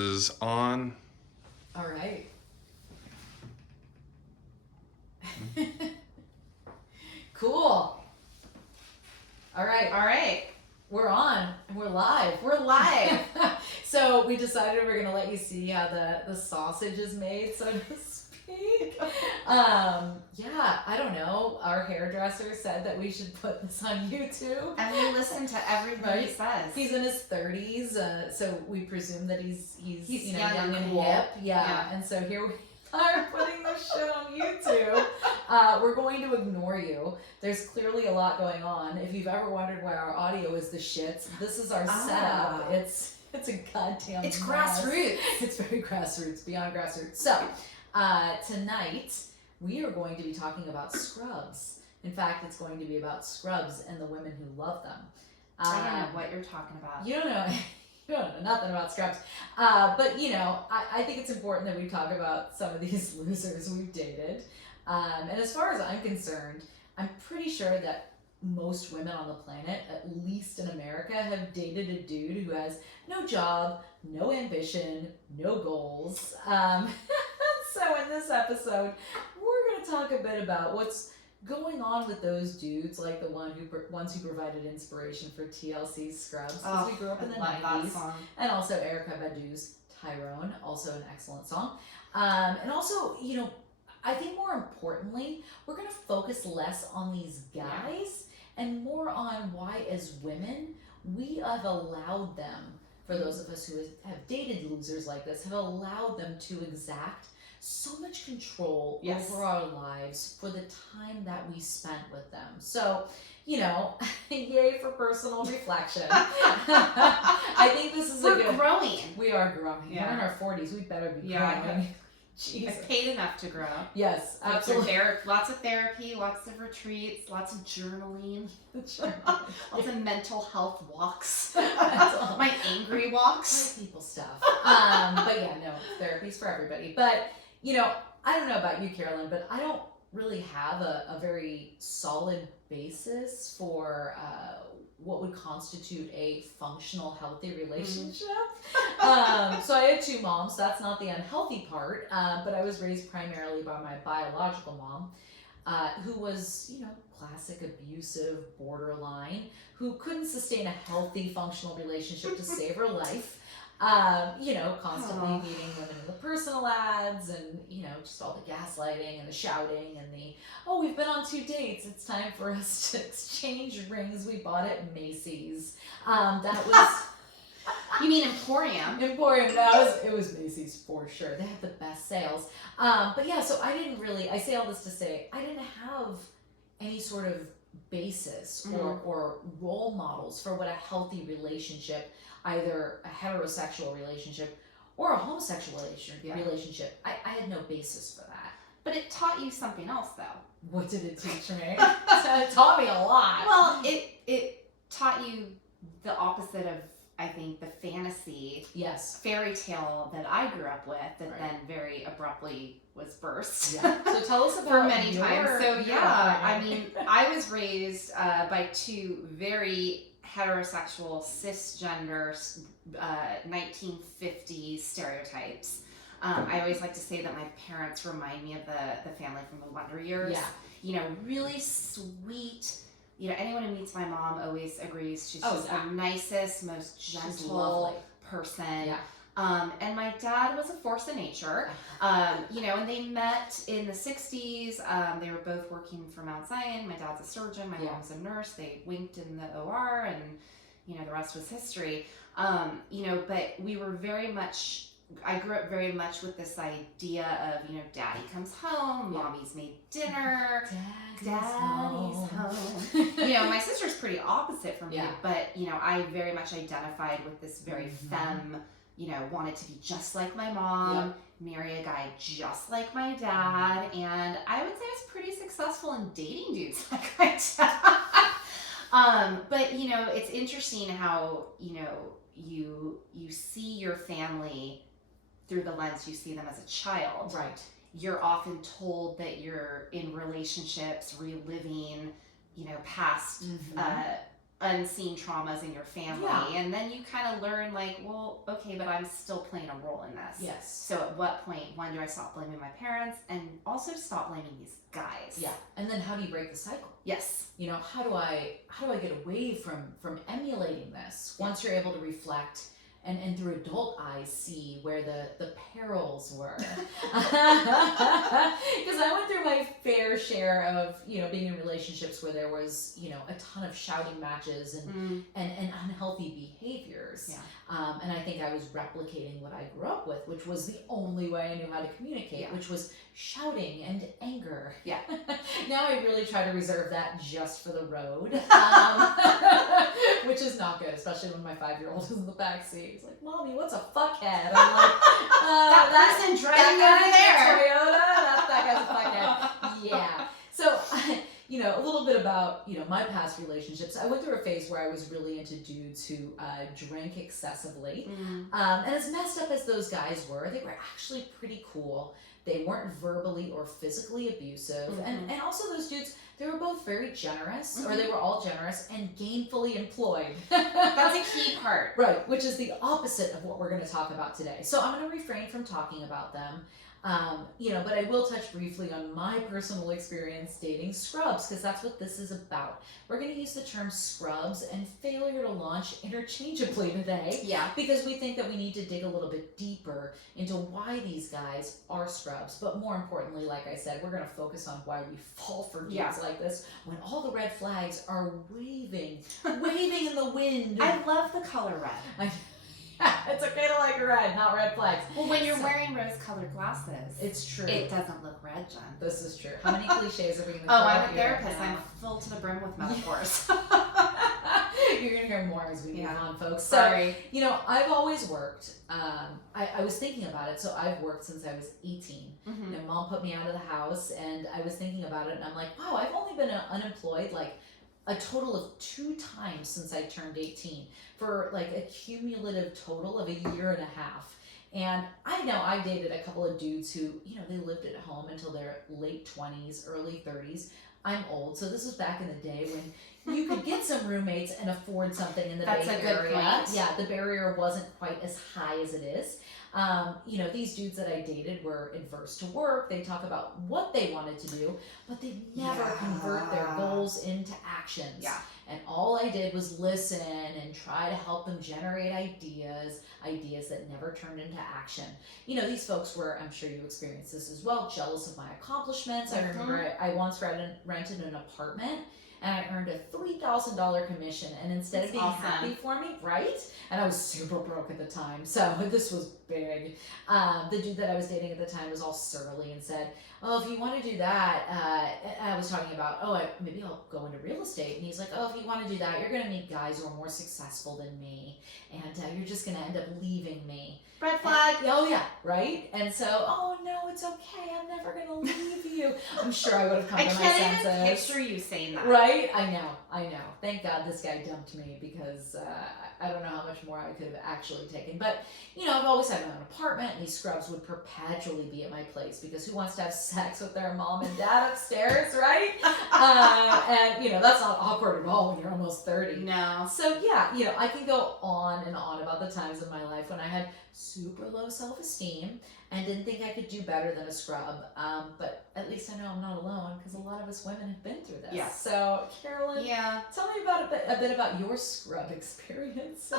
Is on. All right. Cool. All right. All right. We're on. We're live. We're live. So we decided we're gonna let you see how the sausage is made, so to speak. Yeah, I don't know. Our hairdresser said that we should put this on YouTube. And we listen to everything he Right. says. He's in his 30s, so we presume that he's young young and and cool. hip. Yeah. Yeah. And so here we are putting this shit on YouTube. We're going to ignore you. There's clearly a lot going on. If you've ever wondered why our audio is the shits, this is our setup. It's a goddamn It's mess. grassroots. It's very grassroots, beyond grassroots. So, tonight we are going to be talking about scrubs. In fact, it's going to be about scrubs and the women who love them. I don't know what you're talking about. You don't know. You don't know nothing about scrubs. But, I think it's important that we talk about some of these losers we've dated. And as far as I'm concerned, I'm pretty sure that most women on the planet, at least in America, have dated a dude who has no job, no ambition, no goals. So in this episode, we're going to talk a bit about what's going on with those dudes, like the ones who provided inspiration for TLC's Scrubs, because we grew up in the I love 90s. that song. And also Erykah Badu's Tyrone, also an excellent song. And also, I think more importantly, we're going to focus less on these guys and more on why, as women, we have allowed them, for those of us who have dated losers like this, have allowed them to exact so much control over our lives for the time that we spent with them. So, yay for personal reflection. I think this is We're growing. We are growing. Yeah. We're in our 40s. We better be Yeah. growing. Jesus. I've paid enough to grow. Yes, Lots of absolutely. lots of therapy, lots of retreats, lots of journaling, lots of mental health walks. all. My angry walks. White people stuff. But yeah, no, therapy's for everybody. But, I don't know about you, Carolyn, but I don't really have a very solid basis for what would constitute a functional, healthy relationship. So I had two moms. That's not the unhealthy part. But I was raised primarily by my biological mom, who was, classic abusive, borderline, who couldn't sustain a healthy, functional relationship to save her life. Constantly meeting women in the personal ads and, just all the gaslighting and the shouting and we've been on 2 dates. It's time for us to exchange rings we bought at Macy's. That was... You mean Emporium? Emporium, it was Macy's for sure. They have the best sales. But yeah, so I say all this to say, I didn't have any sort of basis or role models for what a healthy relationship, either a heterosexual relationship or a homosexual relationship. I had no basis for that. But it taught you something else, though. What did it teach me? It taught me a lot. Well, it taught you the opposite of, I think, the fantasy fairy tale that I grew up with that then very abruptly was burst. Yeah. So tell us about for many your, times. So your yeah, I upbringing. mean, I was raised by two very heterosexual, cisgender, 1950s stereotypes. I always like to say that my parents remind me of the family from the Wonder Years. Yeah. Really sweet. Anyone who meets my mom always agrees she's Oh, just yeah. the nicest, most She's gentle lovely. person. Yeah. And my dad was a force of nature. And they met in the 60s. They were both working for Mount Zion. My dad's a surgeon. My mom's a nurse. They winked in the OR, and, the rest was history. But we were I grew up very much with this idea of, daddy comes home, mommy's made dinner, daddy's home. My sister's pretty opposite from me, but, I very much identified with this very femme, wanted to be just like my mom, marry a guy just like my dad, and I would say I was pretty successful in dating dudes like my dad. But, it's interesting how, you see your family through the lens you see them as a child. Right. You're often told that you're in relationships reliving, past unseen traumas in your family. Yeah. And then you kind of learn like, well, okay, but I'm still playing a role in this. Yes. So at what point, one, do I stop blaming my parents and also stop blaming these guys? Yeah. And then how do you break the cycle? Yes. You know, how do I get away from emulating this once you're able to reflect and through adult eyes see where the perils were? Because I went through my fair share of, you know, being in relationships where there was, you know, a ton of shouting matches and unhealthy behaviors. Yeah. And I think I was replicating what I grew up with, which was the only way I knew how to communicate, Yeah. which was shouting and anger. Yeah. Now I really try to reserve that just for the road, which is not good, especially when my 5-year-old is in the back seat. He's like, "Mommy, what's a fuckhead?" I'm like, that person driving over there. Toyota, that guy's a fuckhead. Yeah. So, you know, a little bit about, you know, my past relationships. I went through a phase where I was really into dudes who drank excessively. And as messed up as those guys were, they were actually pretty cool. They weren't verbally or physically abusive. And also those dudes, they were both very generous, or they were all generous and gainfully employed. That's a key part. Right, which is the opposite of what we're going to talk about today. So I'm going to refrain from talking about them. You know, but I will touch briefly on my personal experience dating scrubs, because that's what this is about. We're going to use the term scrubs and failure to launch interchangeably today. Yeah. Because we think that we need to dig a little bit deeper into why these guys are scrubs. But more importantly, like I said, we're going to focus on why we fall for dudes like this when all the red flags are waving in the wind. I love the color red. It's okay to like red, not red flags. Well, when you're wearing rose-colored glasses, it's true. It doesn't look red, Jen. This is true. How many cliches are we going to Oh, I'm a therapist. I'm full to the brim with metaphors. You're going to hear more as we move on, folks. Sorry. So, you know, I've always worked. I was thinking about it. So I've worked since I was 18. Mm-hmm. You know, Mom put me out of the house, and I was thinking about it, and I'm like, wow, I've only been unemployed like a total of 2 times since I turned 18, for like a cumulative total of 1.5 years. And I know I dated a couple of dudes who, you know, they lived at home until their late 20s, early 30s. I'm old, so this was back in the day when you could get some roommates and afford something in the That's Bay a good Area. point. Yeah, the barrier wasn't quite as high as it is. You know, these dudes that I dated were adverse to work. They talk about what they wanted to do, but they never convert their goals into actions. Yeah. And all I did was listen and try to help them generate ideas that never turned into action. You know, these folks were, I'm sure you experienced this as well, jealous of my accomplishments. I remember I once rented an apartment, and I earned a $3,000 commission, and instead of being happy for me, right? And I was super broke at the time, so this was big. The dude that I was dating at the time was all surly and said, "Oh, if you want to do that," I was talking about, maybe I'll go into real estate. And he's like, "Oh, if you want to do that, you're going to meet guys who are more successful than me, and you're just going to end up leaving me." Red flag. Oh yeah, right? And so, "Oh no, it's okay. I'm never going to leave you." I'm sure I would have come to my senses. I can't even picture you saying that. Right? I know. Thank God this guy dumped me, because I don't know how much more I could have actually taken. But, you know, I've always had my own apartment, and these scrubs would perpetually be at my place, because who wants to have sex with their mom and dad upstairs, right? And, you know, that's not awkward at all when you're almost 30. No. So, yeah, you know, I can go on and on about the times in my life when I had super low self-esteem and didn't think I could do better than a scrub. But at least I know I'm not alone, because a lot of us women have been through this. Yeah. So, Carolyn, tell me about a bit about your scrub experiences.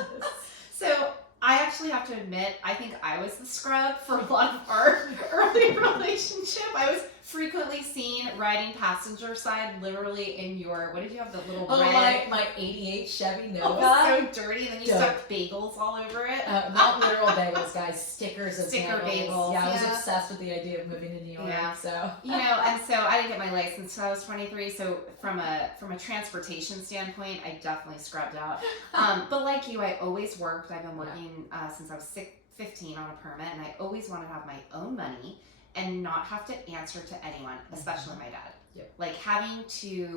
So I actually have to admit, I think I was the scrub for a lot of our early relationship. I was frequently seen riding passenger side, literally in your, what did you have, the little red? my 88 Chevy It Nova. was so dirty, and then you stuck bagels all over it. Not literal bagels, guys. Sticker bagels. Yeah, I was obsessed with the idea of moving to New York. Yeah. So you know, and so I didn't get my license until I was 23. So from a transportation standpoint, I definitely scrubbed out. But like you, I always worked. I've been working since I was 15 on a permit, and I always wanted to have my own money and not have to answer to anyone, especially my dad. Yep. Like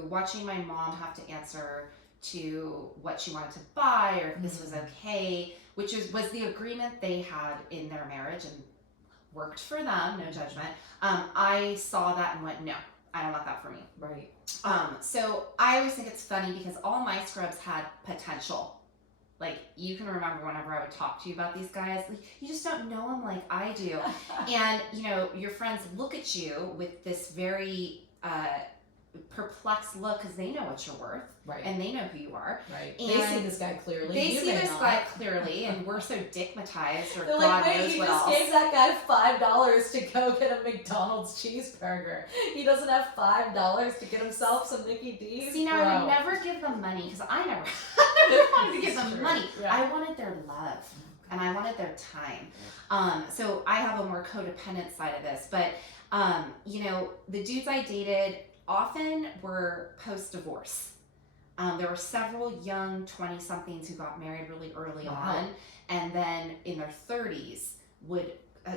watching my mom have to answer to what she wanted to buy, or if this was okay, which was the agreement they had in their marriage and worked for them, no judgment. I saw that and went, no, I don't want that for me. Right. So I always think it's funny because all my scrubs had potential. Like, you can remember whenever I would talk to you about these guys, like, you just don't know them like I do. And, you know, your friends look at you with this very perplexed look because they know what you're worth. Right. And they know who you are. Right. And they see this guy clearly. They You see may this not. guy clearly, and we're so dickmatized, or They're God like, wait, knows you what just else. gave that guy $5 to go get a McDonald's cheeseburger. He doesn't have $5 to get himself some Mickey D's. See, now Bro. I would never give them money because I never wanted to give them True. money. Yeah. I wanted their love and I wanted their time. So I have a more codependent side of this, but you know, the dudes I dated often were post-divorce. There were several young 20-somethings who got married really early Wow. on, and then in their 30s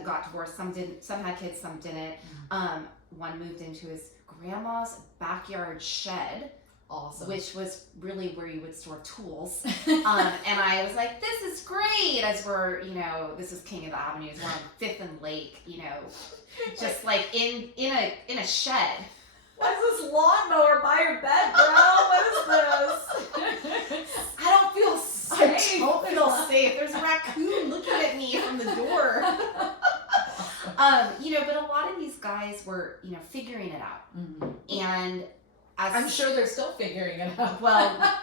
got divorced. Some didn't. Some had kids. Some didn't. One moved into his grandma's backyard shed, Awesome. which was really where you would store tools. And I was like, this is great. As we're, you know, this is King of the Avenues. We're on 5th and Lake, you know, just like in a shed. Why is this lawnmower by your bed, bro? What is this? I don't feel safe. I don't feel safe. There's a raccoon looking at me from the door. You know, but a lot of these guys were, you know, figuring it out. Mm-hmm. And as I'm sure they're still figuring it out. well,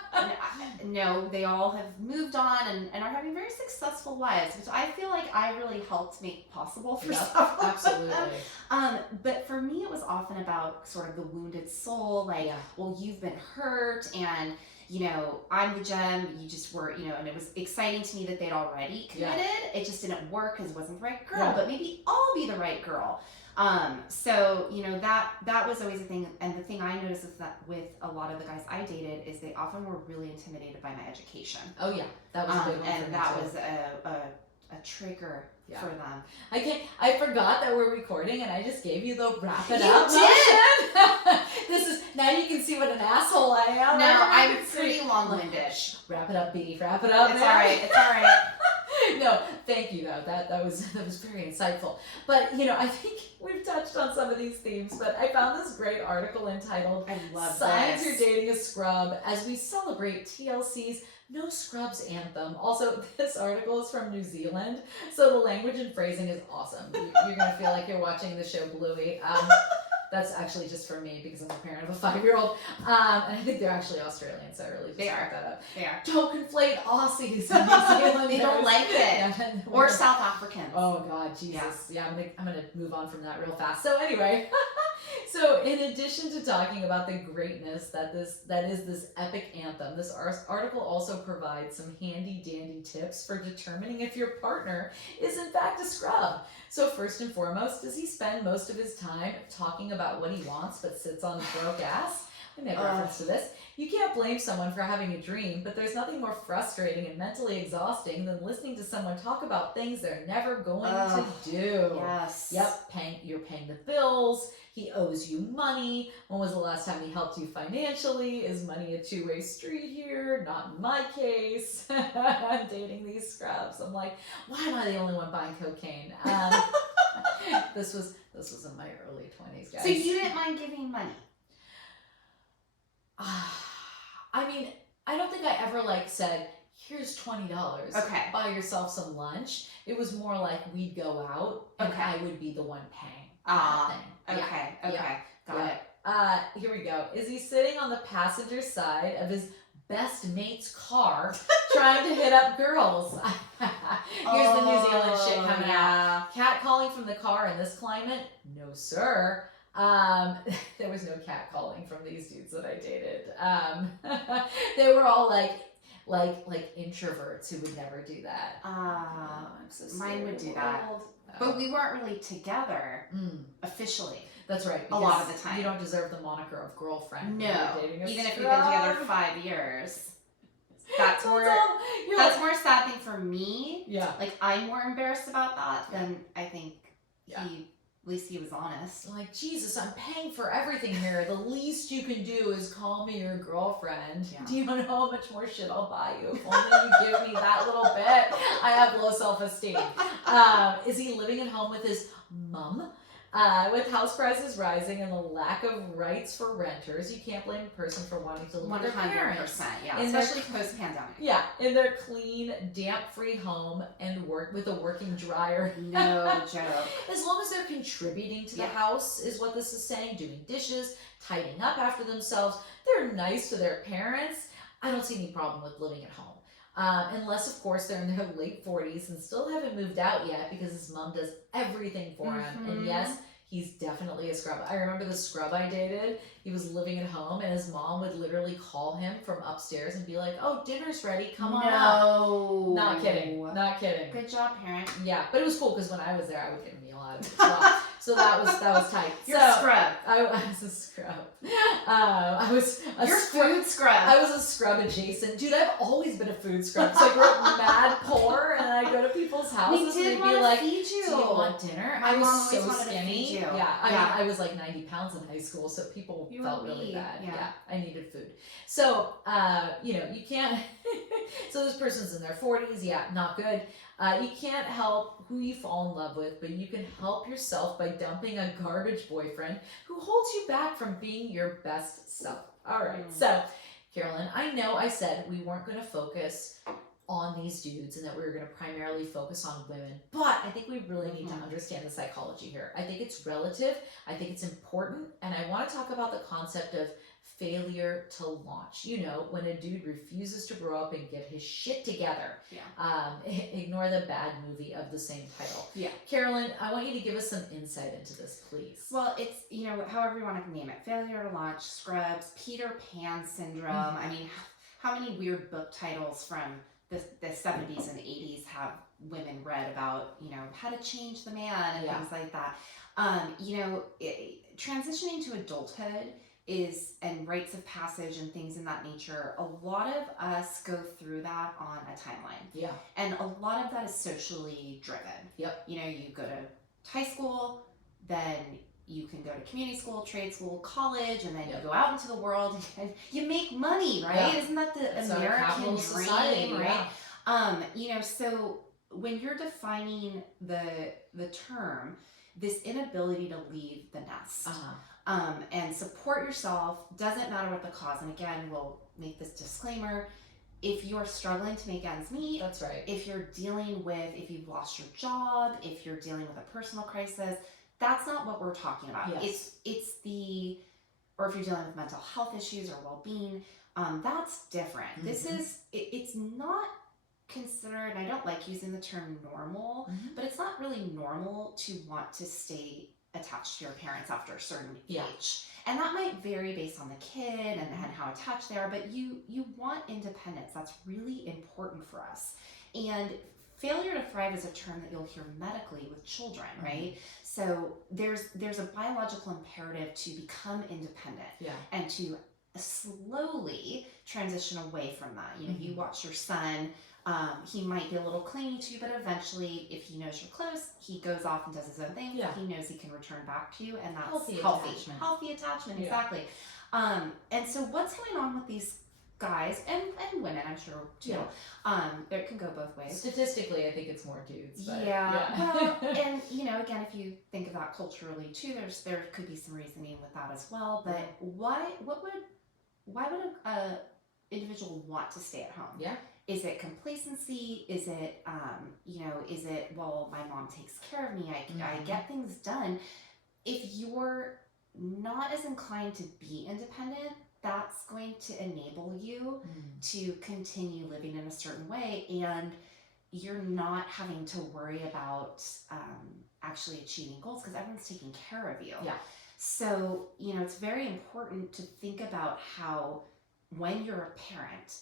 no, they all have moved on and are having very successful lives, which I feel like I really helped make possible for Yep, several absolutely. of them. But for me, it was often about sort of the wounded soul, like, Yeah. well, you've been hurt, and you know, I'm the gem, you just were, you know, and it was exciting to me that they'd already committed. Yeah. It just didn't work because it wasn't the right girl, yeah. But maybe I'll be the right girl. So, you know, that was always a thing. And the thing I noticed is that with a lot of the guys I dated is they often were really intimidated by my education. Oh yeah, that was a big one and for me that too. was a trigger for them. I forgot that we're recording and I just gave you the wrap it You up did. motion. This is, now you can see what an asshole I am. No, I'm Everybody pretty can see- long-winded. Wrap it up, B. Wrap it up. It's man. alright, it's alright. No, thank you though. That was very insightful. But you know, I think we've touched on some of these themes, but I found this great article entitled I love Signs this. You're Dating a Scrub as we celebrate TLC's No Scrubs anthem. Also, this article is from New Zealand, so the language and phrasing is awesome. You're gonna feel like you're watching the show Bluey. That's actually just for me because I'm a parent of a 5-year-old. And I think they're actually Australian, so I really just looked that up. They are. Don't conflate Aussies and New Zealanders. They don't like it. Yeah, Or South Africans. Oh God, Jesus. Yeah, I'm gonna move on from that real fast. So anyway, so in addition to talking about the greatness that is this epic anthem, this article also provides some handy dandy tips for determining if your partner is in fact a scrub. So first and foremost, does he spend most of his time talking about what he wants but sits on the broke ass? We made reference to this. You can't blame someone for having a dream, but there's nothing more frustrating and mentally exhausting than listening to someone talk about things they're never going to do. Yes. Yep, you're paying the bills, he owes you money. When was the last time he helped you financially? Is money a two-way street here? Not in my case. I'm dating these scrubs. I'm like, why am I the only one buying cocaine? This was in my early 20s, guys. So you didn't mind giving money? I mean, I don't think I ever said, here's $20. Okay. Buy yourself some lunch. It was more like we'd go out and Okay. I would be the one paying. Kind of thing. Okay. Yeah. Okay. Got Yeah. it. Here we go. Is he sitting on the passenger side of his best mate's car trying to hit up girls? Here's the New Zealand shit coming out. Catcalling from the car in this climate? No, sir. There was no catcalling from these dudes that I dated. They were all like introverts who would never do that. I'm so Mine would do that. old. But we weren't really together officially. That's right. A lot of because the time. You don't deserve the moniker of girlfriend. when No. you're dating a Even if we've been together scrub. 5 years. That's more You're that's like, more sad thing for me. yeah. Like, I'm more embarrassed about that than I think Yeah. at least he was honest. Like, Jesus, I'm paying for everything here. The least you can do is call me your girlfriend. Yeah. Do you know how much more shit I'll buy you? If only you give me that little bit. I have low self-esteem. Is he living at home with his mom? With house prices rising and the lack of rights for renters, you can't blame a person for wanting to live with their parents. 100%, yeah, In especially their- post-pandemic. Yeah, in their clean, damp-free home and work with a working dryer. No joke. As long as they're contributing to the Yeah. house, is what this is saying, doing dishes, tidying up after themselves, they're nice to their parents, I don't see any problem with living at home. Unless, of course, they're in their late 40s and still haven't moved out yet because his mom does everything for him. And yes, he's definitely a scrub. I remember the scrub I dated. He was living at home, and his mom would literally call him from upstairs and be like, "Oh, dinner's ready. Come on up." No. Not kidding. Not kidding. Good job, parent. Yeah, but it was cool because when I was there, I would get a meal out of it as well. So that was tight. You're so, a scrub. I was a scrub. I was a You're scrub. food scrub. I was a scrub adjacent. Dude, I've always been a food scrub. So I grew up mad poor, and I'd go to people's houses and they'd be like, feed you. "Do you want dinner?" My I mom was always so wanted to skinny. feed you. Yeah, I Yeah. mean, I was like 90 pounds in high school, so people You felt were really weak, bad. yeah. I needed food. So, you can't. So this person's in their 40s. Yeah, not good. You can't help who you fall in love with, but you can help yourself by dumping a garbage boyfriend who holds you back from being your best self. All right, so Carolyn, I know I said we weren't going to focus on these dudes and that we were going to primarily focus on women, but I think we really need to understand the psychology here. I think it's relative, I think it's important, and I want to talk about the concept of failure to launch. When a dude refuses to grow up and get his shit together. Yeah. Ignore the bad movie of the same title. Yeah. Carolyn, I want you to give us some insight into this, please. Well, it's, however you want to name it. Failure to launch, scrubs, Peter Pan syndrome. I mean, how many weird book titles from the 70s and 80s have women read about, how to change the man and things like that. Transitioning to adulthood and rites of passage and things in that nature, a lot of us go through that on a timeline. Yeah. And a lot of that is socially driven. Yep. You go to high school, then you can go to community school, trade school, college, and then you go out into the world and you make money, right? Yeah. Isn't that the It's our American capitalist dream, society, right? yeah. So when you're defining the term, this inability to leave the nest. And support yourself, doesn't matter what the cause. And again, we'll make this disclaimer. If you're struggling to make ends meet, That's right. if you're dealing with, if you've lost your job, if you're dealing with a personal crisis, that's not what we're talking about. Yes. Or if you're dealing with mental health issues or well-being, that's different. This is, it's not considered, and I don't like using the term normal, but it's not really normal to want to stay attached to your parents after a certain age. And that might vary based on the kid and how attached they are, but you want independence. That's really important for us. And failure to thrive is a term that you'll hear medically with children, right? So there's a biological imperative to become independent and to slowly transition away from that. You watch your son. He might be a little clingy to you, but eventually, if he knows you're close, he goes off and does his own thing. Yeah. He knows he can return back to you, and that's Healthy healthy. attachment. Healthy attachment, Yeah. exactly. And so what's going on with these guys and women, I'm sure too. Yeah. It can go both ways. Statistically, I think it's more dudes. But Well, and again, if you think of that culturally too, there could be some reasoning with that as well. But why would a individual want to stay at home? Yeah. Is it complacency? Is it, well, my mom takes care of me. I get things done. If you're not as inclined to be independent, that's going to enable you to continue living in a certain way. And you're not having to worry about actually achieving goals because everyone's taking care of you. Yeah. So, it's very important to think about how when you're a parent,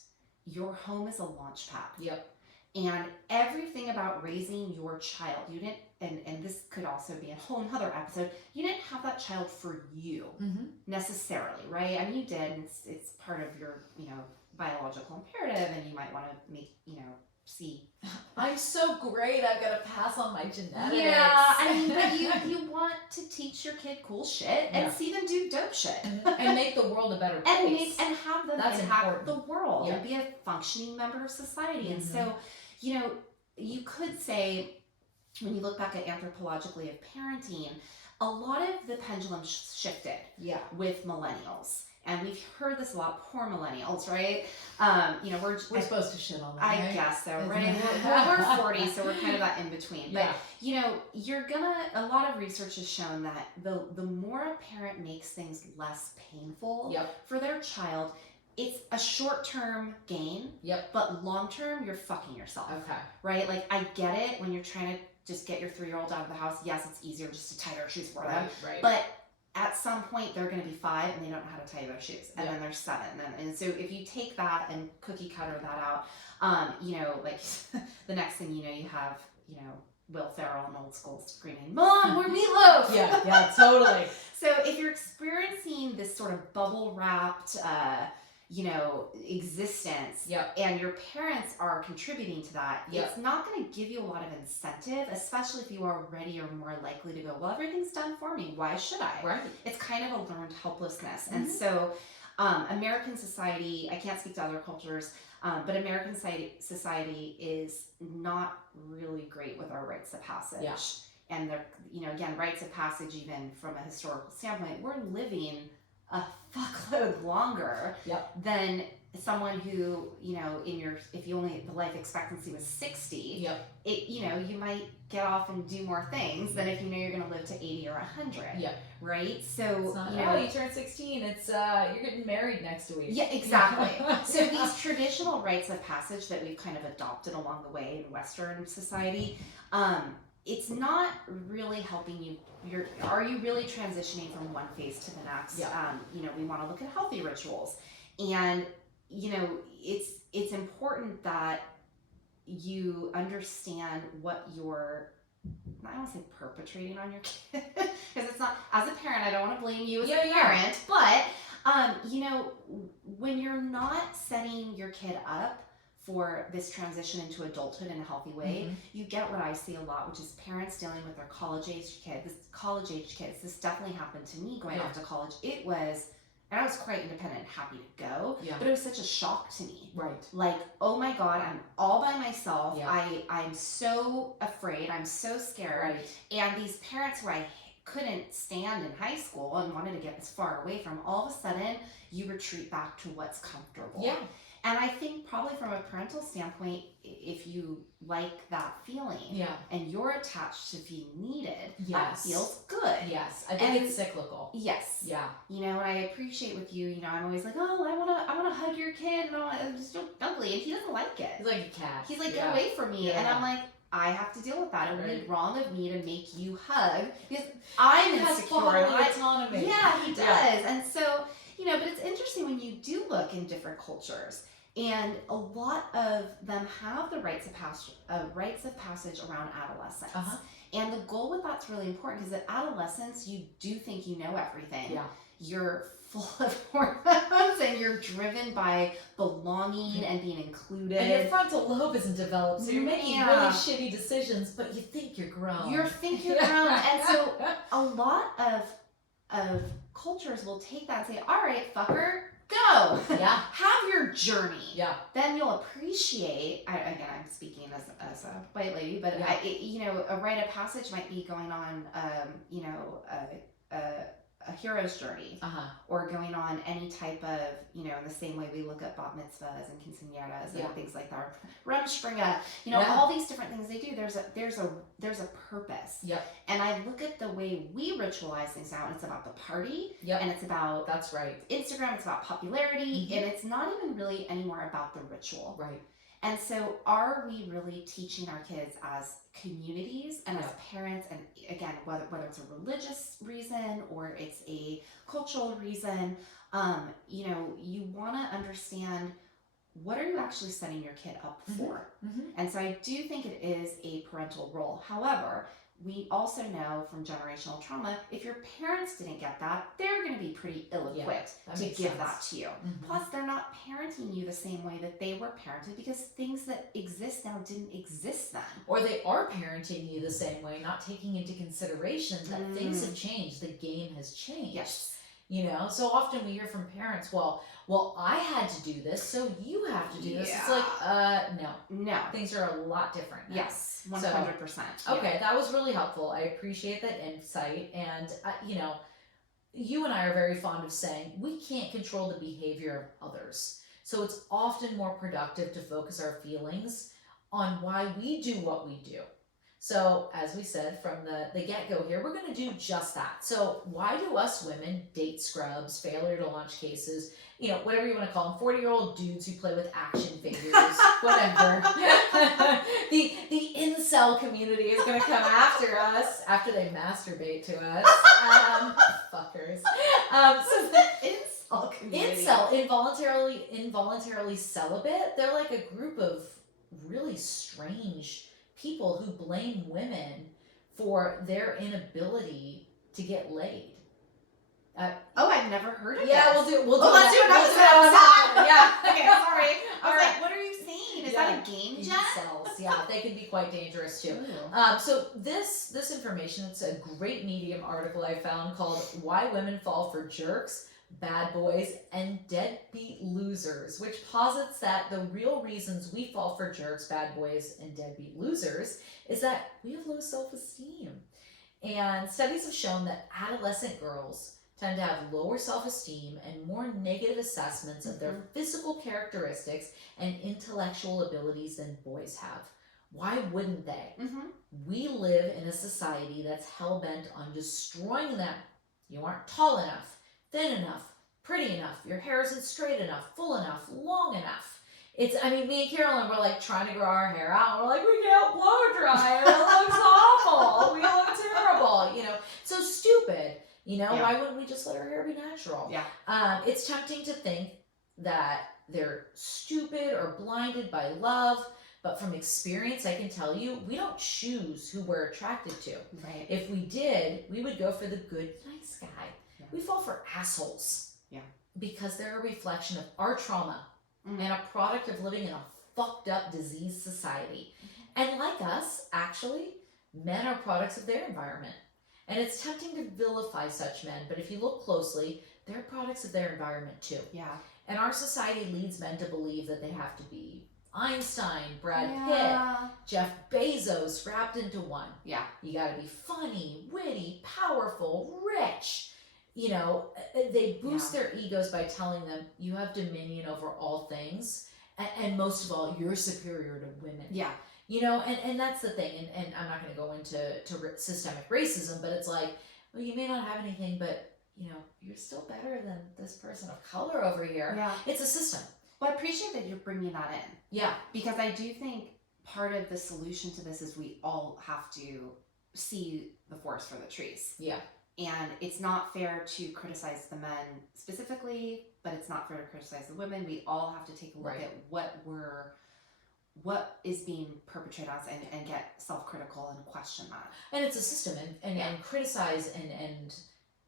your home is a launch pad. Yep. And everything about raising your child, you didn't, and this could also be a whole nother episode, you didn't have that child for you necessarily, right? I mean, you did, and it's part of your, biological imperative, and you might want to make, see. I'm so great. I've got to pass on my genetics. Yeah, I mean, but you want to teach your kid cool shit and see them do dope shit. And make the world a better place. And have them That's impact important. the world Yeah. and be a functioning member of society. And so, you could say, when you look back at anthropologically of parenting, a lot of the pendulum shifted Yeah. with millennials. And we've heard this a lot, poor millennials, right? You know, we're supposed to shit on them, I right? guess so, Isn't right? it? We're 40, so we're kind of that in between. But, Yeah. you know, a lot of research has shown that the more a parent makes things less painful Yep. for their child, it's a short-term gain, Yep. but long-term, you're fucking yourself, Okay. right? Like, I get it when you're trying to just get your 3-year-old out of the house. Yes, it's easier just to tie their shoes for them. Right. But at some point, they're going to be 5 and they don't know how to tie their shoes. And then they're 7. And so if you take that and cookie cutter that out, you know, like the next thing you know, you have, you know, Will Ferrell in Old School screaming, "Mom, we're meatloaf!" Yeah, totally. So if you're experiencing this sort of bubble wrapped, you know, existence, Yep. and your parents are contributing to that, Yep. it's not going to give you a lot of incentive, especially if you already are more likely to go, well, everything's done for me. Why should I? Right. It's kind of a learned helplessness. And Mhm. so American society, I can't speak to other cultures, but American society is not really great with our rites of passage. Yeah. And they're, you know, again, rites of passage, even from a historical standpoint, we're living a fuckload longer Yep. than someone who, you know, if you only, the life expectancy was 60, Yep. you know, you might get off and do more things than if you know you're going to live to 80 or 100. Yep. Right? So, It's not, you know, you turned 16. It's you're getting married next week. yeah, exactly. So these traditional rites of passage that we've kind of adopted along the way in Western society, it's not really helping you. Are you really transitioning from one phase to the next? Yeah. You know, we want to look at healthy rituals, and you know, it's important that you understand what you're, I don't want to say perpetrating on your kid, because it's not, as a parent, I don't want to blame you as a parent, but you know, when you're not setting your kid up for this transition into adulthood in a healthy way, Mhm. you get what I see a lot, which is parents dealing with their college-age kids. This definitely happened to me going Yeah. off to college. It was, and I was quite independent and happy to go, Yeah. but it was such a shock to me. Right. Like, oh my God, I'm all by myself. Yeah. I'm so afraid. I'm so scared. Right. And these parents who I couldn't stand in high school and wanted to get as far away from, all of a sudden, you retreat back to what's comfortable. Yeah. And I think probably from a parental standpoint, if you like that feeling Yeah. and you're attached to being needed, that Yes. feels good. Yes. I think it's cyclical. Yes. Yeah. You know, and I appreciate with you, you know, I'm always like, oh, I wanna hug your kid, and I'm just so ugly, and he doesn't like it. He's like a cat. He's like, Yeah. get away from me. Yeah. And I'm like, I have to deal with that. It would be Right. wrong of me to make you hug because I'm He has insecure. bodily and autonomy. yeah, he does. Yeah. And so, you know, but it's interesting when you do look in different cultures, and a lot of them have the rites of passage around adolescence. Uh-huh. And the goal with that's really important because at adolescence, you do think you know everything. Yeah. You're full of hormones and you're driven by belonging and being included. And your frontal lobe isn't developed, so you're making Yeah. really shitty decisions, but you think you're grown. You think you're grown. And so a lot of cultures will take that and say, all right, fucker, go. Yeah. Have your journey. Yeah. Then you'll appreciate, again, I'm speaking as a white lady, but Yeah. you know, a rite of passage might be going on, you know, a hero's journey, Uh-huh. or going on any type of, you know, in the same way we look at bat mitzvahs and quinceañeras Yeah. and things like that, Rumspringa, you know, Yeah. all these different things they do. There's a purpose. Yep. And I look at the way we ritualize things now, and it's about the party, Yep. and it's about That's right. Instagram, it's about popularity, Mhm. and it's not even really anymore about the ritual. Right. And so are we really teaching our kids as communities and as Yeah. parents, and again, whether it's a religious reason or it's a cultural reason, you know, you want to understand what are you actually setting your kid up for? Mm-hmm. And so I do think it is a parental role. However, we also know from generational trauma, if your parents didn't get that, they're going to be pretty ill-equipped that to makes give sense. that to you. Mhm. Plus, they're not parenting you the same way that they were parented because things that exist now didn't exist then. Or they are parenting you the same way, not taking into consideration that things have changed, the game has changed. Yes. You know, so often we hear from parents, well, I had to do this, so you have to do this. It's like, no. No. Things are a lot different now. Yes, 100%. Okay, that was really helpful. I appreciate that insight. And, you know, you and I are very fond of saying we can't control the behavior of others. So it's often more productive to focus our feelings on why we do what we do. So, as we said from the get-go here, we're going to do just that. So, why do us women, date scrubs, failure to launch cases, you know, whatever you want to call them, 40-year-old dudes who play with action figures, whatever. the incel community is going to come after us after they masturbate to us. Fuckers. So the Incel community. Incel, involuntarily celibate. They're like a group of really strange people who blame women for their inability to get laid. I've never heard of yeah, this. we'll do let's do that. another We'll do episode. that. Okay, sorry. I All was right. like, what are you saying? Is Yeah. that a game jet? Incels, yeah, they can be quite dangerous too. Ooh. So this information, it's a great Medium article I found called "Why Women Fall for Jerks, Bad Boys, and Deadbeat Losers," which posits that the real reasons we fall for jerks, bad boys, and deadbeat losers is that we have low self-esteem. And studies have shown that adolescent girls tend to have lower self-esteem and more negative assessments of their physical characteristics and intellectual abilities than boys have. Why wouldn't they? Mm-hmm. We live in a society that's hell-bent on destroying them. You aren't tall enough, thin enough, pretty enough, your hair isn't straight enough, full enough, long enough. Me and Carolyn were like trying to grow our hair out. We're like, we can't blow dry it. It looks awful. We look terrible. You know, so stupid. You know, why wouldn't we just let our hair be natural? Yeah. It's tempting to think that they're stupid or blinded by love, but from experience, I can tell you, we don't choose who we're attracted to. Right. If we did, we would go for the good, nice guy. Yeah. We fall for assholes. Yeah. Because they're a reflection of our trauma Mm. and a product of living in a fucked up, diseased society. And like us, actually, men are products of their environment. And it's tempting to vilify such men, but if you look closely, they're products of their environment too. Yeah. And our society leads men to believe that they have to be Einstein, Brad Yeah. Pitt, Jeff Bezos wrapped into one. Yeah. You gotta be funny, witty, powerful, rich. You know, they boost their egos by telling them you have dominion over all things. And most of all, you're superior to women. Yeah. You know, and that's the thing. And I'm not going to go into systemic racism, but it's like, well, you may not have anything, but, you know, you're still better than this person of color over here. Yeah. It's a system. Well, I appreciate that you're bringing that in. Yeah. Because I do think part of the solution to this is we all have to see the forest for the trees. Yeah. And it's not fair to criticize the men specifically, but it's not fair to criticize the women. We all have to take a look at what is being perpetrated on us and get self-critical and question that. And it's a system and criticize and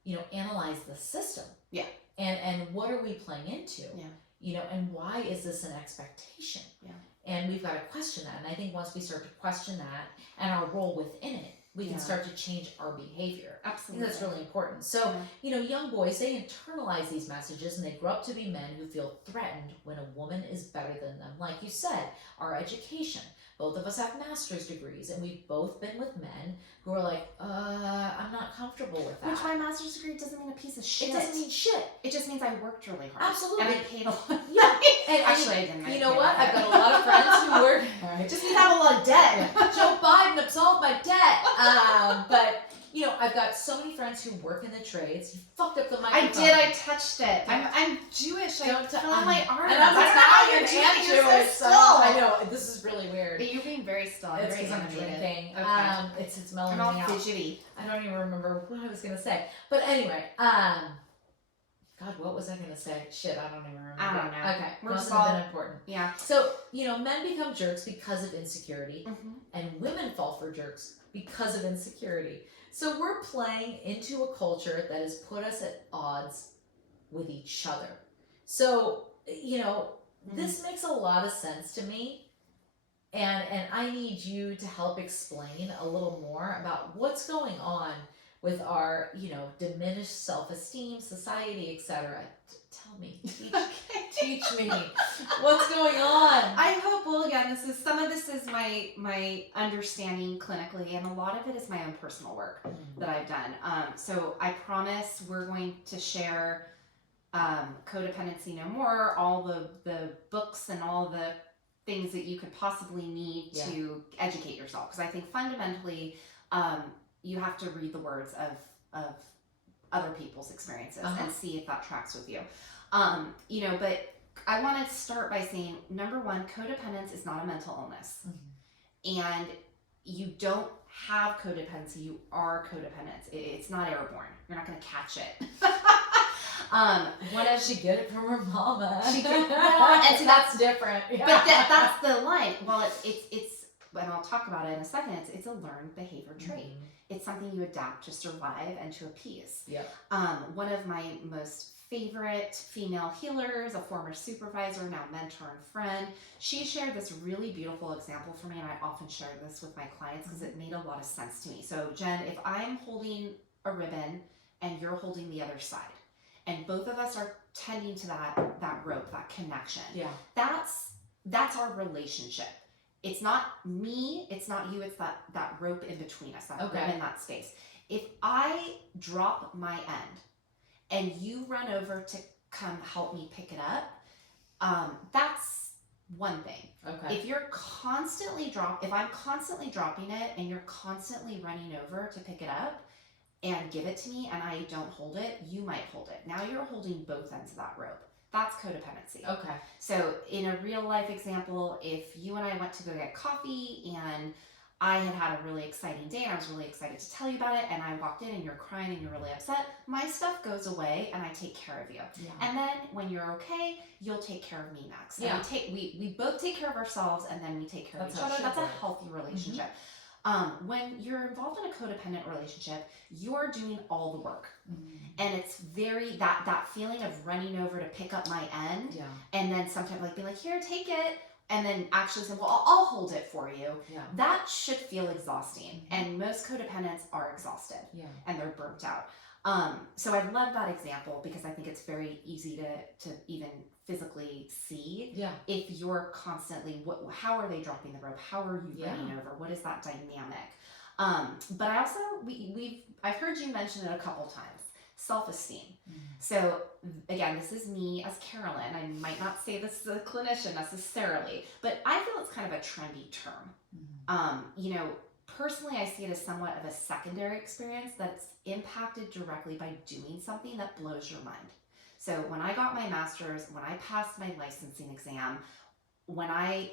you know, analyze the system. Yeah. And what are we playing into? Yeah. You know, and why is this an expectation? Yeah. And we've got to question that. And I think once we start to question that and our role within it, we can start to change our behavior. Absolutely. I think that's really important. So, you know, young boys, they internalize these messages and they grow up to be men who feel threatened when a woman is better than them. Like you said, our education. Both of us have master's degrees and we've both been with men who are like, I'm not comfortable with that. Which my master's degree doesn't mean a piece of shit. It doesn't mean shit. It just means I worked really hard. Absolutely. And I paid a lot. Yeah. And Actually, I didn't. You know what? I've got a lot of friends who work. It just means I have a lot of debt. Joe Biden absolved my debt. But you know, I've got so many friends who work in the trades. You fucked up the microphone. I did. I touched it. I'm Jewish. I Don't feel on my arm. And I'm I don't know how you're Jewish. You're so still. I know. This is really weird. You're being very still. It's very because I'm animated. drinking. Okay. It's mellowing I'm all me out. fidgety. I don't even remember what I was gonna say. But anyway, God, what was I gonna say? Shit, I don't even remember. I don't know. Okay, We're must just have all- been important. Yeah. So, you know, men become jerks because of insecurity, Mm-hmm. and women fall for jerks because of insecurity. So we're playing into a culture that has put us at odds with each other. So, you know, this makes a lot of sense to me. And I need you to help explain a little more about what's going on with our, you know, diminished self-esteem, society, etc. Tell me, teach me what's going on. I hope. Well, again, some of this is my understanding clinically, and a lot of it is my own personal work that I've done. So I promise we're going to share Codependency No More, all the books and all the things that you could possibly need to educate yourself, because I think fundamentally you have to read the words of other people's experiences and see if that tracks with you. You know, but I want to start by saying, number one, codependence is not a mental illness. And you don't have codependency, you are codependent. It's not airborne. You're not going to catch it. She get it from her mama. And so that's different. Yeah. But that's the line. Well, it's and I'll talk about it in a second. It's a learned behavior trait. It's something you adapt to survive and to appease. Yep. One of my most favorite female healers, a former supervisor, now mentor and friend, she shared this really beautiful example for me, and I often share this with my clients because it made a lot of sense to me. So, Jen, if I'm holding a ribbon and you're holding the other side, and both of us are tending to that rope, that connection, that's our relationship. It's not me, it's not you, it's that rope in between us, that ribbon, that space. If I drop my end and you run over to come help me pick it up, that's one thing. Okay. If I'm constantly dropping it and you're constantly running over to pick it up and give it to me and I don't hold it, you might hold it. Now you're holding both ends of that rope. That's codependency. Okay. So in a real life example, if you and I went to go get coffee and I had a really exciting day and I was really excited to tell you about it, and I walked in and you're crying and you're really upset, my stuff goes away and I take care of you. Yeah. And then when you're okay, you'll take care of me next. Yeah. And we both take care of ourselves and then we take care of each other. That's a healthy relationship. When you're involved in a codependent relationship, you're doing all the work. And it's very, that feeling of running over to pick up my end, and then sometimes like being like, here, take it, and then actually saying, well, I'll hold it for you. That should feel exhausting. And most codependents are exhausted and they're burnt out. So I love that example because I think it's very easy to even physically see if you're constantly, how are they dropping the rope? How are you running over? What is that dynamic? But I also, I've heard you mention it a couple times, self-esteem. So again, this is me as Carolyn. I might not say this as a clinician necessarily, but I feel it's kind of a trendy term. You know, personally, I see it as somewhat of a secondary experience that's impacted directly by doing something that blows your mind. So when I got my master's, when I passed my licensing exam, when I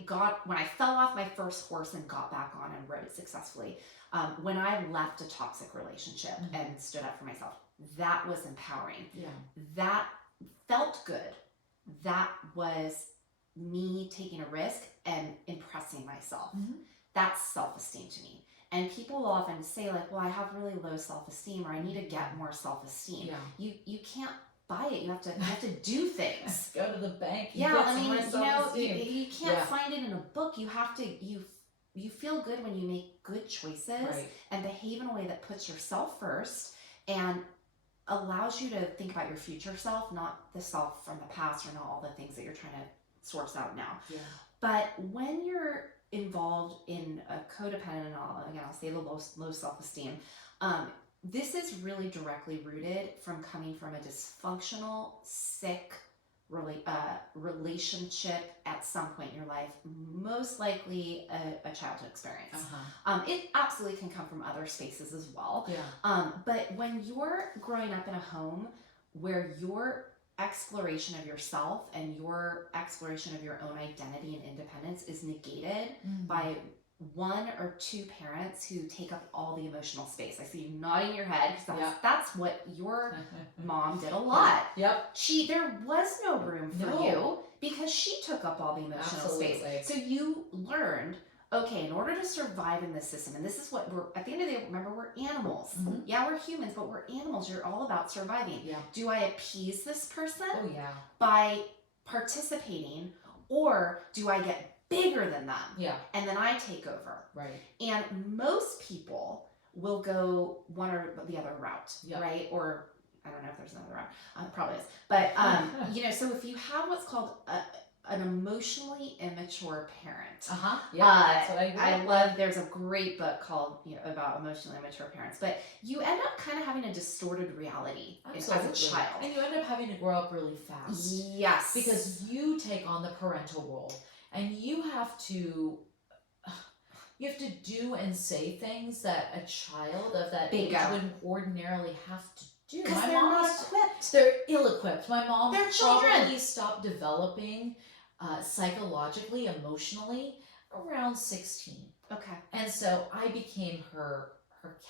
fell off my first horse and got back on and rode it successfully, when I left a toxic relationship and stood up for myself, that was empowering. That felt good. That was me taking a risk and impressing myself. That's self-esteem to me. And people will often say like, well, I have really low self-esteem, or I need to get more self-esteem. You can't buy it. You have to do things. Go to the bank. I mean, you can't find it in a book. You have to, you feel good when you make good choices and behave in a way that puts yourself first and allows you to think about your future self, not the self from the past or not all the things that you're trying to source out now. But when you're involved in a codependent, again, I'll say the low self-esteem, this is really directly rooted from coming from a dysfunctional, sick relationship at some point in your life, most likely a childhood experience. It absolutely can come from other spaces as well. But when you're growing up in a home where your exploration of yourself and your exploration of your own identity and independence is negated by one or two parents who take up all the emotional space. I see you nodding your head because that's what your mom did a lot. There was no room for you because she took up all the emotional space. So you learned, okay, in order to survive in this system, and this is what at the end of the day, remember, we're animals. Yeah, we're humans, but we're animals. You're all about surviving. Do I appease this person by participating, or do I get bigger than them and then I take over? And most people will go one or the other route, Yep. right? Or I don't know if there's another route. Probably is. But, so if you have what's called an emotionally immature parent. Yeah, that's what I agree. I love, there's a great book called, about emotionally immature parents, but you end up kind of having a distorted reality as a child. And you end up having to grow up really fast. Yes. Because you take on the parental role and you have to do and say things that a child of that age wouldn't ordinarily have to do. Because they're not equipped. They're ill-equipped. My mom They're children. probably stopped developing psychologically, emotionally around 16. Okay. And so I became her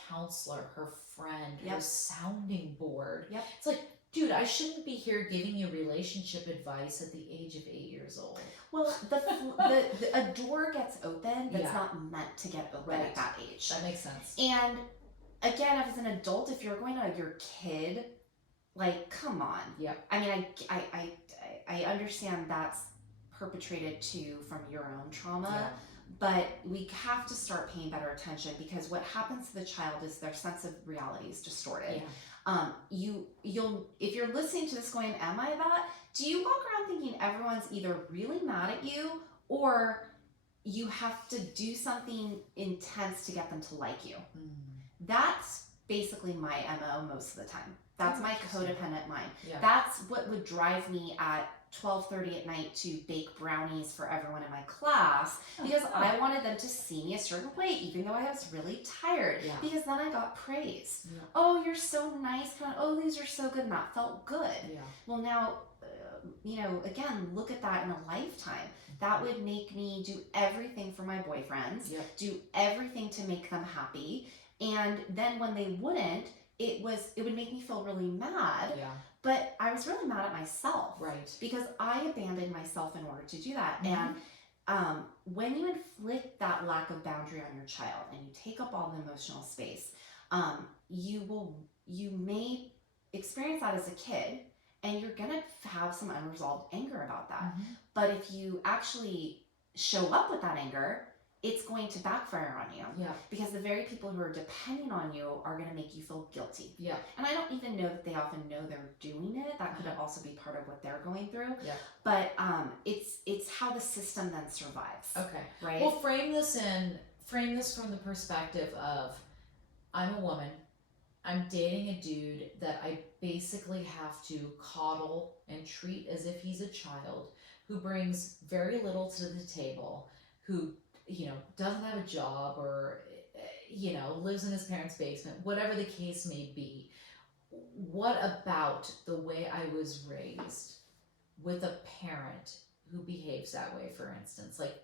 counselor, her friend, her sounding board. Yep. It's like, dude, I shouldn't be here giving you relationship advice at the age of 8 years old. Well, a door gets open that's not meant to get open at that age. That makes sense. And again, as an adult, if you're going to your kid, like, come on. Yeah. I mean, I understand that's perpetrated from your own trauma, but we have to start paying better attention, because what happens to the child is their sense of reality is distorted. You'll if you're listening to this going, am I that? Do you walk around thinking everyone's either really mad at you, or you have to do something intense to get them to like you? That's basically my MO most of the time. That's my codependent mind. That's what would drive me at 12:30 at night to bake brownies for everyone in my class, because I wanted them to see me a certain way, even though I was really tired, because then I got praise. Oh, you're so nice. Oh, these are so good. And that felt good. Well, now, again, look at that in a lifetime. That would make me do everything for my boyfriends, do everything to make them happy. And then when they wouldn't, it would make me feel really mad. But I was really mad at myself. Right. Because I abandoned myself in order to do that. And when you inflict that lack of boundary on your child and you take up all the emotional space, you may experience that as a kid, and you're going to have some unresolved anger about that. But if you actually show up with that anger, it's going to backfire on you. Because the very people who are depending on you are going to make you feel guilty. And I don't even know that they often know they're doing it. That could also be part of what they're going through. But it's how the system then survives. Okay. Right? Well, frame this from the perspective of, I'm a woman. I'm dating a dude that I basically have to coddle and treat as if he's a child, who brings very little to the table, who doesn't have a job, or, lives in his parents' basement, whatever the case may be. What about the way I was raised with a parent who behaves that way, for instance? Like,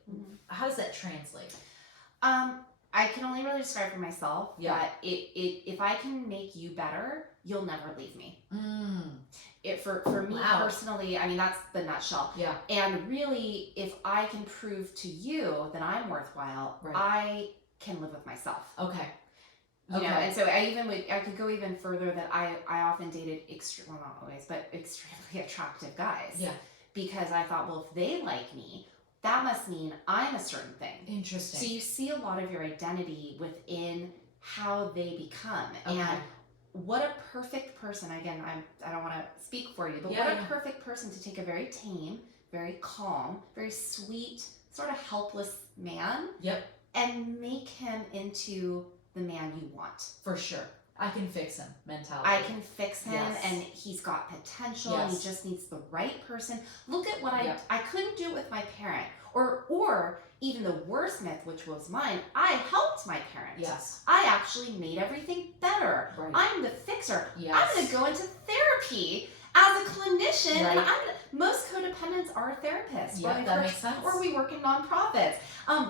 how does that translate? I can only really describe for myself that if I can make you better, you'll never leave me. For me personally, I mean, that's the nutshell. And really, if I can prove to you that I'm worthwhile, I can live with myself. Okay. And so I could go even further, that I often dated not always, but extremely attractive guys. Because I thought, well, if they like me, that must mean I'm a certain thing. Interesting. So you see a lot of your identity within how they become. And what a perfect person, again, I don't want to speak for you, but what a perfect person to take a very tame, very calm, very sweet, sort of helpless man and make him into the man you want. For sure. I can fix him mentality. I can fix him, and he's got potential, and he just needs the right person. Look at what I couldn't do it with my parent, or even the worst myth, which was mine. I helped my parents. I actually made everything better. I'm the fixer. I'm going to go into therapy as a clinician, and most codependents are therapists. That makes sense. Or we work in nonprofits.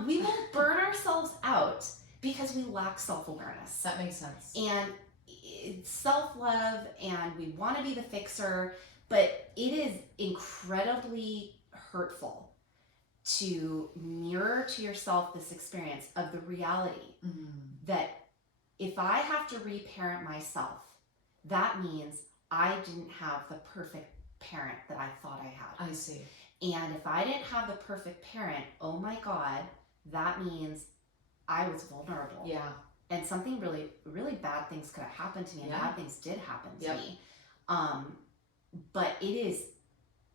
We will burn ourselves out because we lack self-awareness. That makes sense. And it's self-love, and we want to be the fixer, but it is incredibly hurtful to mirror to yourself this experience of the reality that if I have to reparent myself, that means I didn't have the perfect parent that I thought I had. I see. And if I didn't have the perfect parent, oh my God, that means I was vulnerable. and something really, really bad things could have happened to me, and Yeah. bad things did happen to Yep. me. But it is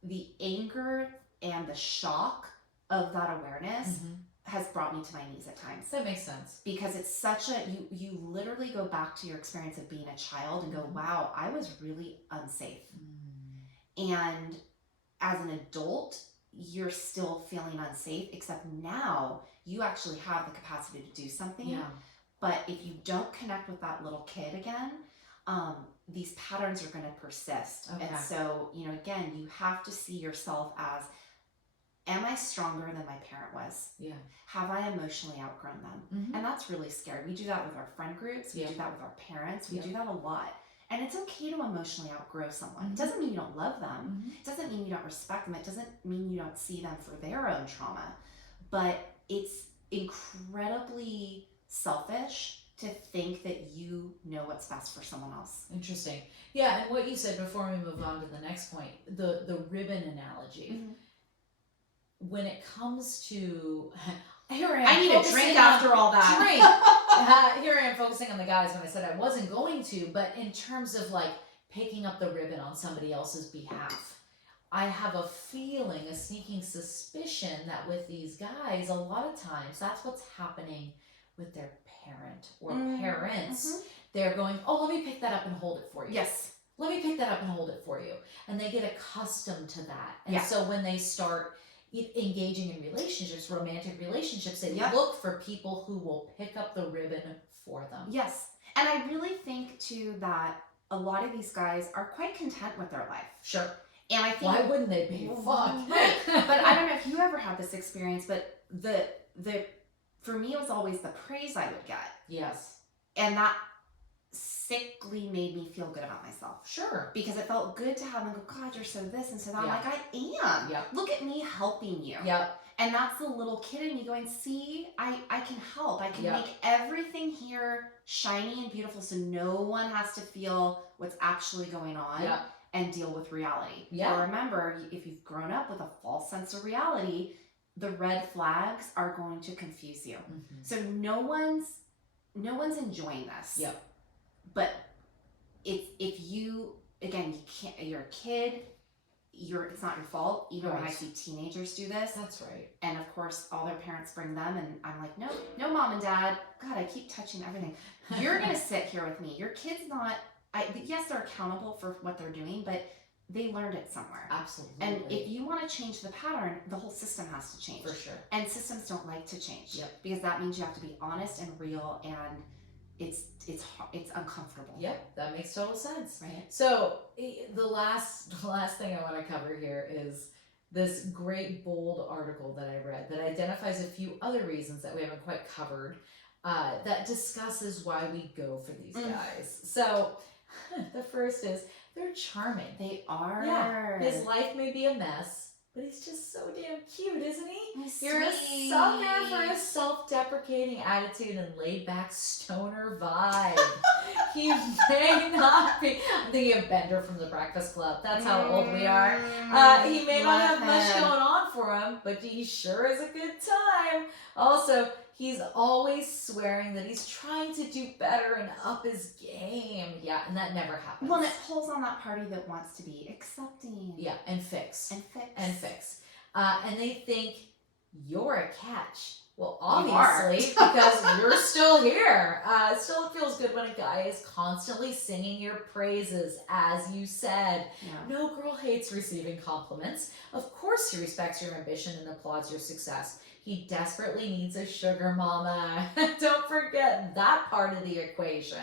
the anger and the shock of that awareness has brought me to my knees at times. That makes sense. Because it's such a, you literally go back to your experience of being a child and go, wow, I was really unsafe. And as an adult, you're still feeling unsafe, except now you actually have the capacity to do something. Yeah. But if you don't connect with that little kid again, these patterns are going to persist. Okay. And so, again, you have to see yourself as, am I stronger than my parent was? Yeah. Have I emotionally outgrown them? And that's really scary. We do that with our friend groups. We do that with our parents. We do that a lot. And it's okay to emotionally outgrow someone. It doesn't mean you don't love them. It doesn't mean you don't respect them. It doesn't mean you don't see them for their own trauma. But it's incredibly selfish to think that you know what's best for someone else. Interesting. Yeah, and what you said before we move on to the next point, the ribbon analogy. When it comes to here I am. I need a drink after all that. Drink. Here I am focusing on the guys when I said I wasn't going to, but in terms of like picking up the ribbon on somebody else's behalf, I have a feeling, a sneaking suspicion that with these guys, a lot of times that's what's happening with their parent or parents. They're going, oh, let me pick that up and hold it for you. Yes. Let me pick that up and hold it for you. And they get accustomed to that. And so when they start engaging in relationships, romantic relationships, they look for people who will pick up the ribbon for them. Yes. And I really think too that a lot of these guys are quite content with their life. Sure. And I think, why wouldn't they be? Fuck. Right. But I don't know if you ever had this experience, but the for me it was always the praise I would get. Yes. And that sickly made me feel good about myself. Sure. Because it felt good to have them go, God, you're so this and so that. I'm Yeah. like, I am. Yeah. Look at me helping you. Yep. And that's the little kid in me going, see, I can help. I can Yep. make everything here shiny and beautiful so no one has to feel what's actually going on Yep. and deal with reality. Yeah. Or remember, if you've grown up with a false sense of reality, the red flags are going to confuse you. So no one's enjoying this. Yep. But if you, again, you can't, you're a kid, it's not your fault. Even when I see teenagers do this. That's right. And of course, all their parents bring them, and I'm like, no, mom and dad. God, I keep touching everything. You're gonna sit here with me. Your kid's not. Yes, they're accountable for what they're doing, but they learned it somewhere. Absolutely. And if you want to change the pattern, the whole system has to change. For sure. And systems don't like to change. Yep. Because that means you have to be honest and real, and it's uncomfortable. Yep, that makes total sense. Right. So the last thing I want to cover here is this great bold article that I read that identifies a few other reasons that we haven't quite covered, that discusses why we go for these guys. So the first is they're charming. They are. Yeah. His life may be a mess, but he's just so damn cute, isn't he? He's You're a sweet. sucker for his self-deprecating attitude and laid-back stoner vibe. He may not be. I'm thinking of Bender from The Breakfast Club. That's how old we are. He may not have much going on for him, but he sure is a good time. Also, he's always swearing that he's trying to do better and up his game. Yeah, and that never happens. Well, and it pulls on that party that wants to be accepting. Yeah, and fix. And fix. And they think you're a catch. Well, You are. obviously, because you're still here. Still, it feels good when a guy is constantly singing your praises, as you said. Yeah. No girl hates receiving compliments. Of course, he respects your ambition and applauds your success. He desperately needs a sugar mama. Don't forget that part of the equation.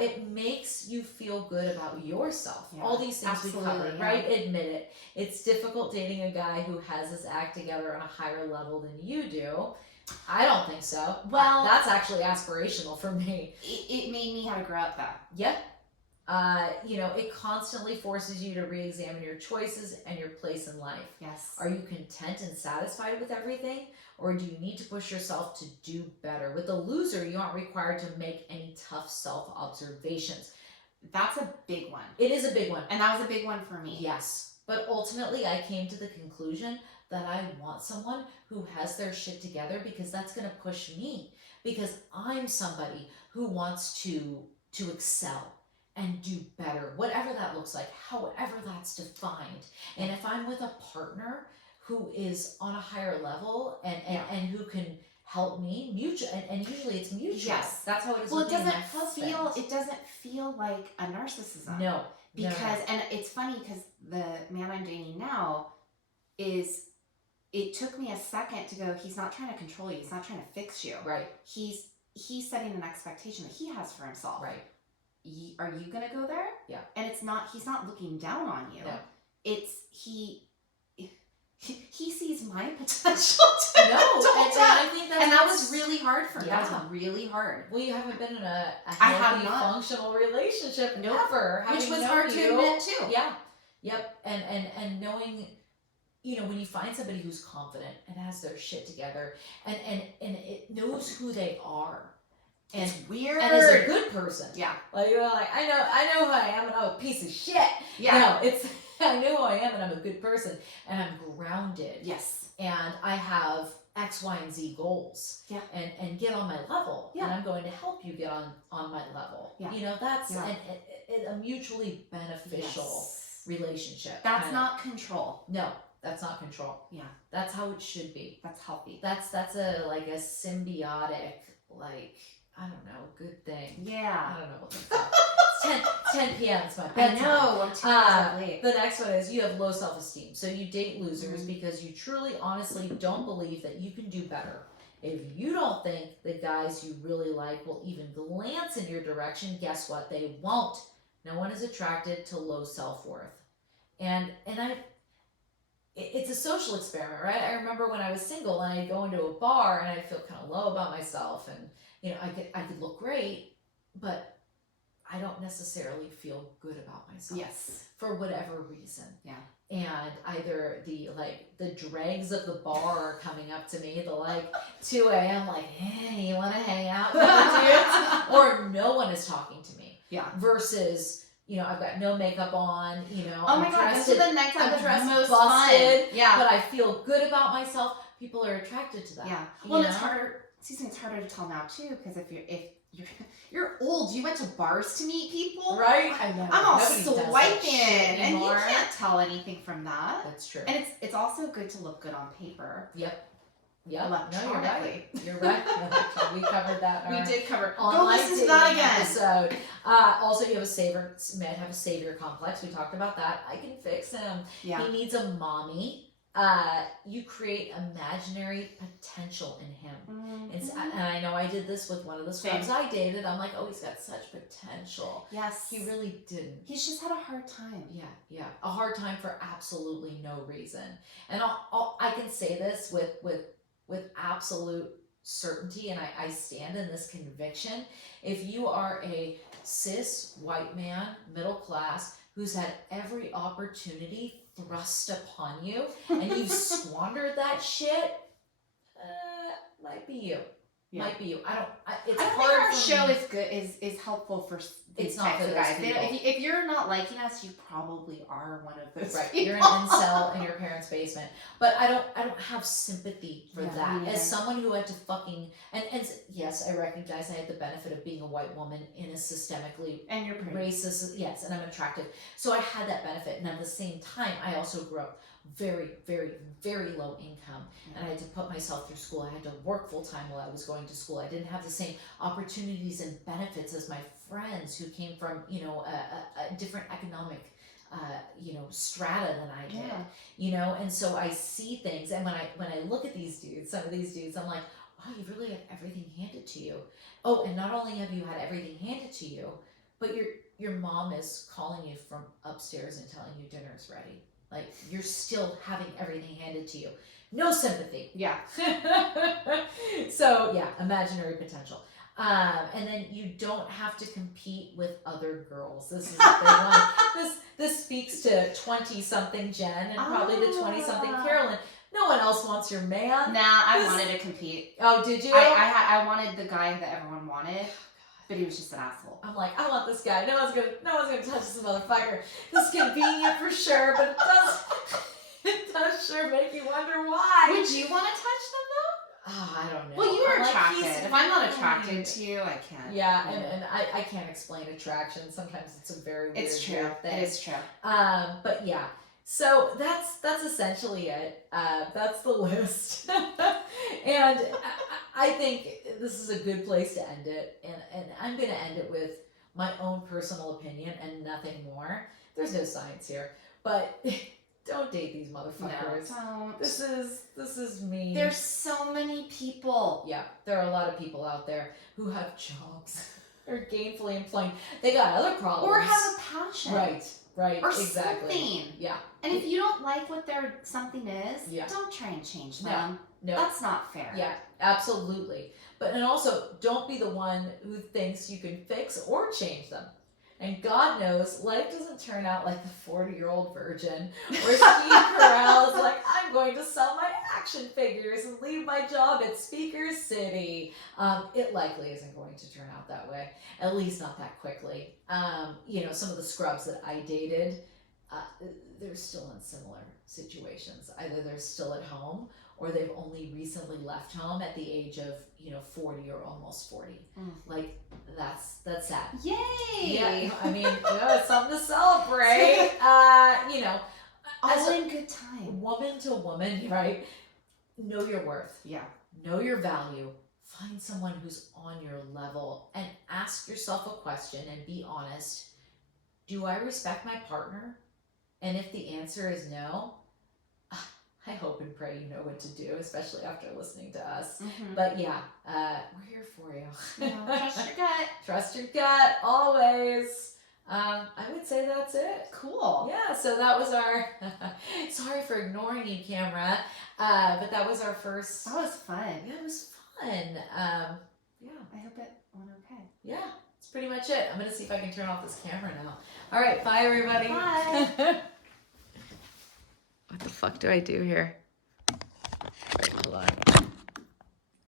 It makes you feel good about yourself. Yeah, All these things we absolutely, covered, yeah. right? Admit it. It's difficult dating a guy who has his act together on a higher level than you do. I don't think so. Well- that's actually aspirational for me. It made me have to grow up though. Yep. It constantly forces you to re-examine your choices and your place in life. Yes. Are you content and satisfied with everything? Or do you need to push yourself to do better? With the loser, you aren't required to make any tough self-observations. That's a big one. It is a big one. And that was a big one for me. Yes. But ultimately, I came to the conclusion that I want someone who has their shit together, because that's going to push me, because I'm somebody who wants to excel and do better, whatever that looks like, however that's defined. And if I'm with a partner who is on a higher level and who can help me mutual, and usually it's mutual. Yes. That's how it is Well, with it me and my doesn't husband. feel like a narcissism. No. Because, and it's funny because the man I'm dating now it took me a second to go, he's not trying to control you. He's not trying to fix you. Right. He's setting an expectation that he has for himself. Right. Are you going to go there? Yeah. And he's not looking down on you. No. It's, he sees my potential too. No, and I think that's, and that was really hard for me. Yeah. That was really hard. Well, you haven't been in a I have healthy, not. functional relationship Nope. ever. Which having was known hard to you. admit too. Yeah. Yep. And knowing, when you find somebody who's confident and has their shit together and it knows who they are. And It's weird. and is a good person. Yeah. Like, you're like, I know who I am, and I'm a piece of shit. Yeah. No, it's I know who I am, and I'm a good person, and I'm grounded. Yes. And I have X, Y, and Z goals. Yeah. And get on my level. Yeah. And I'm going to help you get on my level. Yeah. That's Yeah. a mutually beneficial Yes. relationship. That's kind of. not control. No, that's not control. Yeah. That's how it should be. That's healthy. That's a like a symbiotic, like, I don't know, good thing. Yeah. I don't know what the fuck. It's 10 p.m. It's my I bedtime. know. I'm 2 hours late. The next one is you have low self-esteem. So you date losers Mhm. because you truly, honestly don't believe that you can do better. If you don't think the guys you really like will even glance in your direction, guess what? They won't. No one is attracted to low self-worth. And it's a social experiment, right? I remember when I was single and I'd go into a bar and I'd feel kind of low about myself, and I could look great, but I don't necessarily feel good about myself. Yes. For whatever reason. Yeah. And either the dregs of the bar are coming up to me, the 2 a.m. like, hey, you want to hang out, dudes? Or no one is talking to me. Yeah. Versus, I've got no makeup on, Oh I'm my god, dressed those are the nights I'm I'm dressed the most busted, fun. Yeah. but I feel good about myself. People are attracted to that. Yeah. you Well, and it's know? harder. It's harder to tell now too, because if you're old, you went to bars to meet people. Right? I know. I'm all Nobody does that swiping, shit and you anymore. can't tell anything from that. That's true. And it's also good to look good on paper. Yep. No, you're right. Electronically. You're right. No, we covered that. In We our did cover. Go online listen to that dating again. episode. Also, you have a savior complex. We talked about that. I can fix him. Yeah. He needs a mommy. You create imaginary potential in him. Mhm. And I know I did this with one of the scrubs I dated. I'm like, oh, he's got such potential. Yes. He really didn't. He's just had a hard time. Yeah. A hard time for absolutely no reason. And I can say this with absolute certainty, and I stand in this conviction. If you are a cis white man, middle class, who's had every opportunity thrust upon you, and you've squandered that shit, might be you. Yeah. Might be you. It's I hard think our for show me. is good. Is helpful for these It's not types for of those guys. people. If you're not liking us, you probably are one of those. Right, people. you're an incel in your parents' basement. But I don't have sympathy for Yeah, me that. neither. As someone who had to fucking and yes, I recognize I had the benefit of being a white woman in a systemically And you're pretty. racist, yes, and I'm attractive. So I had that benefit, and at the same time, I also grew up very, very, very low income, and I had to put myself through school. I had to work full time while I was going to school. I didn't have the same opportunities and benefits as my friends who came from a different economic strata than I did. Yeah. And so I see things, and when I look at these dudes, some of these dudes, I'm like, wow, you really have everything handed to you. Oh, and not only have you had everything handed to you, but your mom is calling you from upstairs and telling you dinner's ready. Like, you're still having everything handed to you. No sympathy. Yeah. So yeah, imaginary potential. And then you don't have to compete with other girls. This is the big one. This speaks to 20-something Jen and probably to 20-something Carolyn. No one else wants your man. Nah, I wanted to compete. Oh, did you? I wanted the guy that everyone wanted, but he was just an asshole. I'm like, I want this guy. No one's gonna touch this motherfucker. This is convenient for sure, but it does sure make you wonder why. Would you want to touch them though? Oh, I don't know. Well, you are I'm like, attracted. he's If I'm not fine. attracted to you, I can't. Yeah, and I can't explain attraction. Sometimes it's a very weird, It's true. weird thing. It is true. But yeah, so that's essentially it. That's the list, and I think this is a good place to end it. And I'm gonna end it with my own personal opinion and nothing more. There's no science here, but don't date these motherfuckers. No, don't. This is me. There's so many people. Yeah, there are a lot of people out there who have jobs, are gainfully employed. They got other problems. Or have a passion. Right, Or exactly. something. Yeah. And if you don't like what their something is, Yeah. don't try and change No. them. No. That's not fair. Yeah, absolutely. But and also, don't be the one who thinks you can fix or change them. And God knows, life doesn't turn out like the 40-year-old virgin, where Steve Carell is like, I'm going to sell my action figures and leave my job at Speaker City. It likely isn't going to turn out that way, at least not that quickly. Some of the scrubs that I dated, they're still in similar situations. Either they're still at home, or they've only recently left home at the age of 40 or almost 40. Like that's sad. Yay! Yeah, I mean, it's something to celebrate. As All in good time. woman to woman, right? Know your worth. Yeah. Know your value. Find someone who's on your level and ask yourself a question and be honest. Do I respect my partner? And if the answer is no, I hope and pray you know what to do, especially after listening to us. Mm-hmm. But yeah, we're here for you. Trust your gut. Trust your gut, always. I would say that's it. Cool. Yeah, so that was our, sorry for ignoring you, camera, but that was our first, That was fun. yeah, it was fun. Yeah, I hope it went okay. yeah, that's pretty much it. I'm going to see if I can turn off this camera now. All right, bye everybody. Bye. What the fuck do I do here? Hold on.